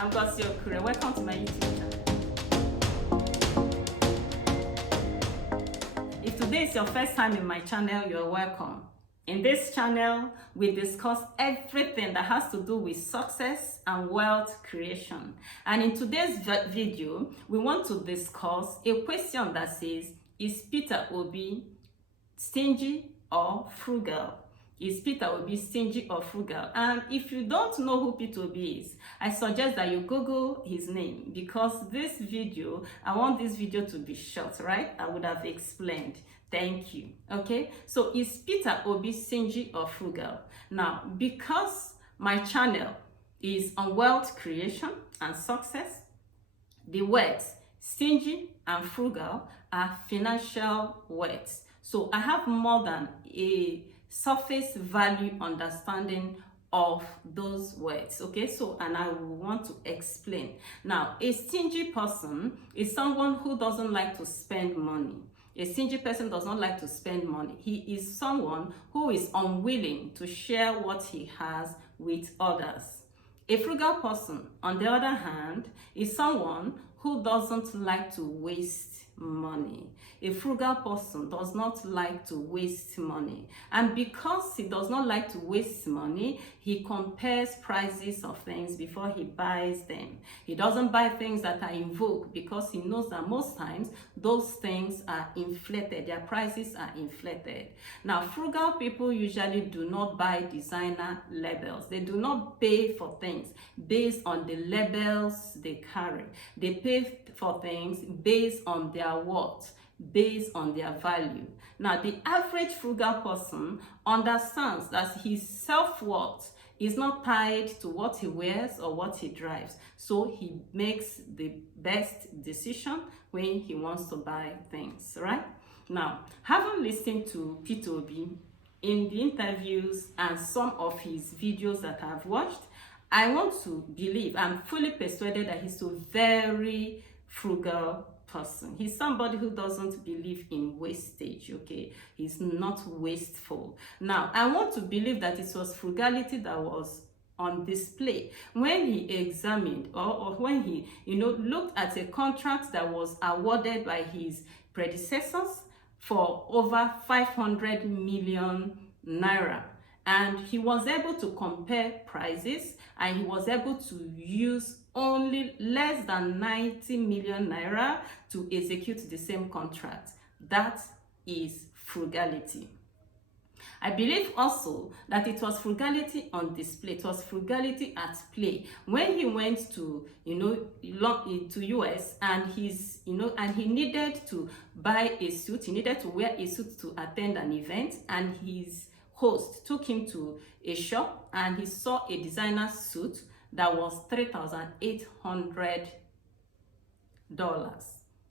I'm Ngozi Okure. Welcome to my YouTube channel. If today is your first time in my channel, you're welcome. In this channel, we discuss everything that has to do with success and wealth creation. And in today's video, we want to discuss a question that says, is Peter Obi stingy or frugal? Is Peter Obi stingy or frugal? And if you don't know who Peter Obi is, I suggest that you Google his name, because I want this video to be short, right? I would have explained. Thank you. Okay, so is Peter Obi stingy or frugal? Now, because my channel is on wealth creation and success, the words stingy and frugal are financial words. So I have more than a surface value understanding of those words. Okay, so and I will want to explain. Now, a stingy person is someone who doesn't like to spend money. A stingy person does not like to spend money. He is someone who is unwilling to share what he has with others. A frugal person, on the other hand, is someone who doesn't like to waste money. A frugal person does not like to waste money. And because he does not like to waste money, he compares prices of things before he buys them. He doesn't buy things that are in vogue because he knows that most times those things are inflated. Their prices are inflated. Now, frugal people usually do not buy designer labels. They do not pay for things based on the labels they carry. They pay for things based on their worth, based on their value. Now, the average frugal person understands that his self-worth is not tied to what he wears or what he drives. So he makes the best decision when he wants to buy things, right? Now, having listened to Peter Obi in the interviews and some of his videos that I've watched, I want to believe, I'm fully persuaded that he's a very frugal person. He's somebody who doesn't believe in wastage, okay? He's not wasteful. Now, I want to believe that it was frugality that was on display when he examined or when he, looked at a contract that was awarded by his predecessors for over 500 million naira. And he was able to compare prices, and he was able to use only less than 90 million naira to execute the same contract. That is frugality. I believe also that it was frugality on display. It was frugality at play when he went to, to US, and and he needed to buy a suit. He needed to wear a suit to attend an event, and his host took him to a shop, and he saw a designer suit that was $3,800.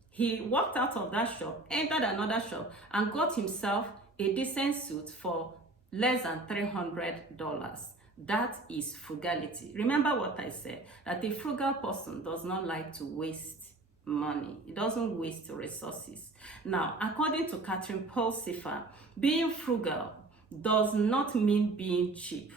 He walked out of that shop, entered another shop, and got himself a decent suit for less than $300. That is frugality. Remember what I said, that a frugal person does not like to waste money. It doesn't waste resources. Now, according to Catherine Pulsifer, being frugal does not mean being cheap.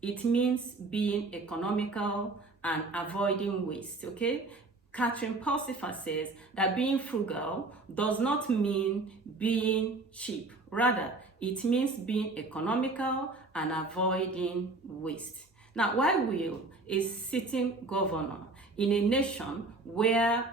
It means being economical and avoiding waste, okay? Catherine Pulsifer says that being frugal does not mean being cheap. Rather, it means being economical and avoiding waste. Now, why will a sitting governor in a nation where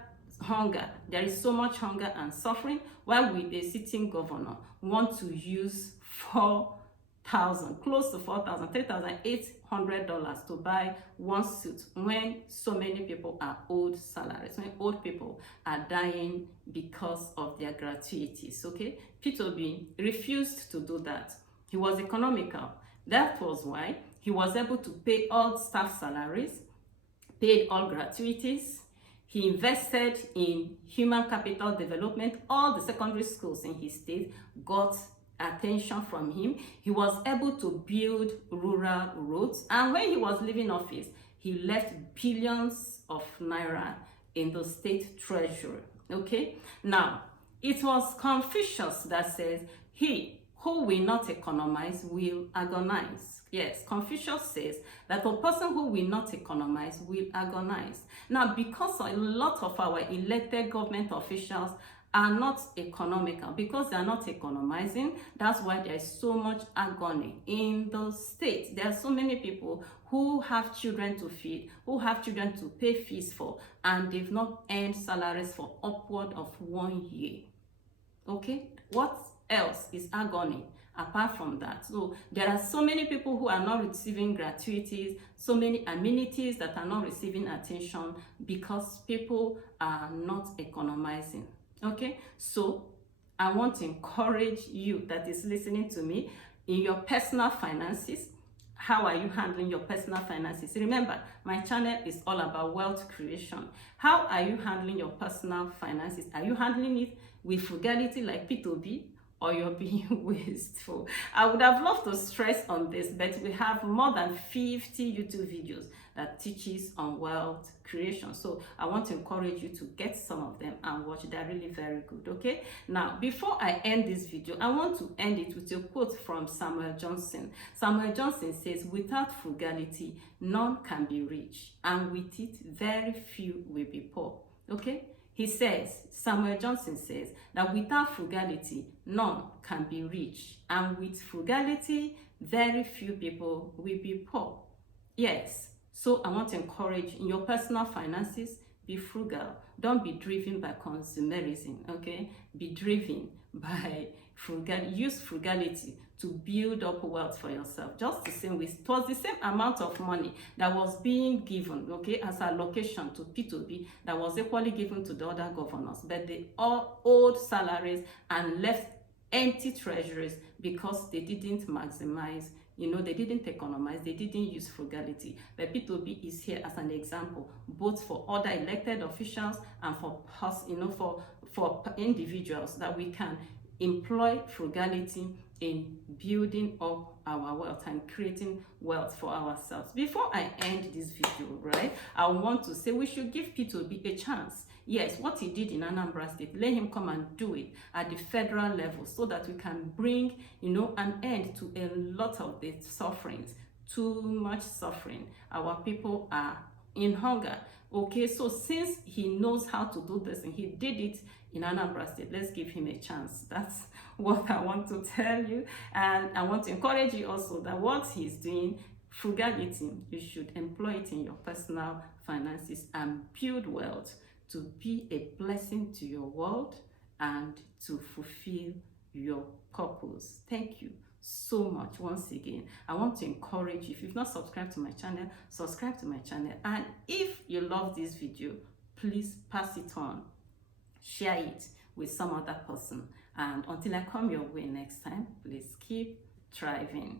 there is so much hunger and suffering, why will a sitting governor want to use close to $4,000, $3,800 to buy one suit when so many people are owed salaries, when old people are dying because of their gratuities, okay? Peter Obi refused to do that. He was economical. That was why he was able to pay all staff salaries, paid all gratuities. He invested in human capital development. All the secondary schools in his state got attention from him. He was able to build rural roads, and when he was leaving office, he left billions of naira in the state treasury. Okay, now it was Confucius that says, he who will not economize will agonize. Yes, Confucius says that a person who will not economize will agonize. Now, because a lot of our elected government officials are not economical, because they are not economizing, that's why there is so much agony in the state. There are so many people who have children to feed, who have children to pay fees for, and they've not earned salaries for upward of 1 year. Okay, what else is agony apart from that? So there are so many people who are not receiving gratuities, so many amenities that are not receiving attention because people are not economizing. Okay, so I want to encourage you that is listening to me in your personal finances. How are you handling your personal finances? Remember, my channel is all about wealth creation. How are you handling your personal finances? Are you handling it with frugality like Peter Obi, or you're being wasteful? I would have loved to stress on this, but we have more than 50 YouTube videos that teaches on wealth creation. So I want to encourage you to get some of them and watch. They're really very good. Okay, now before I end this video, I want to end it with a quote from Samuel Johnson. Samuel Johnson says, "Without frugality, none can be rich, and with it, very few will be poor." Okay, he says, Samuel Johnson says that without frugality, none can be rich, and with frugality, very few people will be poor. Yes, so I want to encourage in your personal finances, be frugal. Don't be driven by consumerism, okay? Be driven by frugality. Use frugality to build up wealth for yourself. Just the same way, it was the same amount of money that was being given, okay, as allocation to P2B that was equally given to the other governors, but they all owed salaries and left empty treasuries because they didn't maximize. They didn't economize, they didn't use frugality. But P2B is here as an example, both for other elected officials and for us, for individuals, that we can employ frugality in building up our wealth and creating wealth for ourselves. Before I end this video, right, I want to say we should give P2B a chance. Yes, what he did in Anambra State, let him come and do it at the federal level so that we can bring, an end to a lot of the sufferings, too much suffering. Our people are in hunger. Okay, so since he knows how to do this and he did it in Anambra State, let's give him a chance. That's what I want to tell you. And I want to encourage you also that what he's doing, frugality, you should employ it in your personal finances and build wealth to be a blessing to your world and to fulfill your purpose. Thank you so much once again. I want to encourage you, if you've not subscribed to my channel, subscribe to my channel. And if you love this video, please pass it on. Share it with some other person. And until I come your way next time, please keep thriving.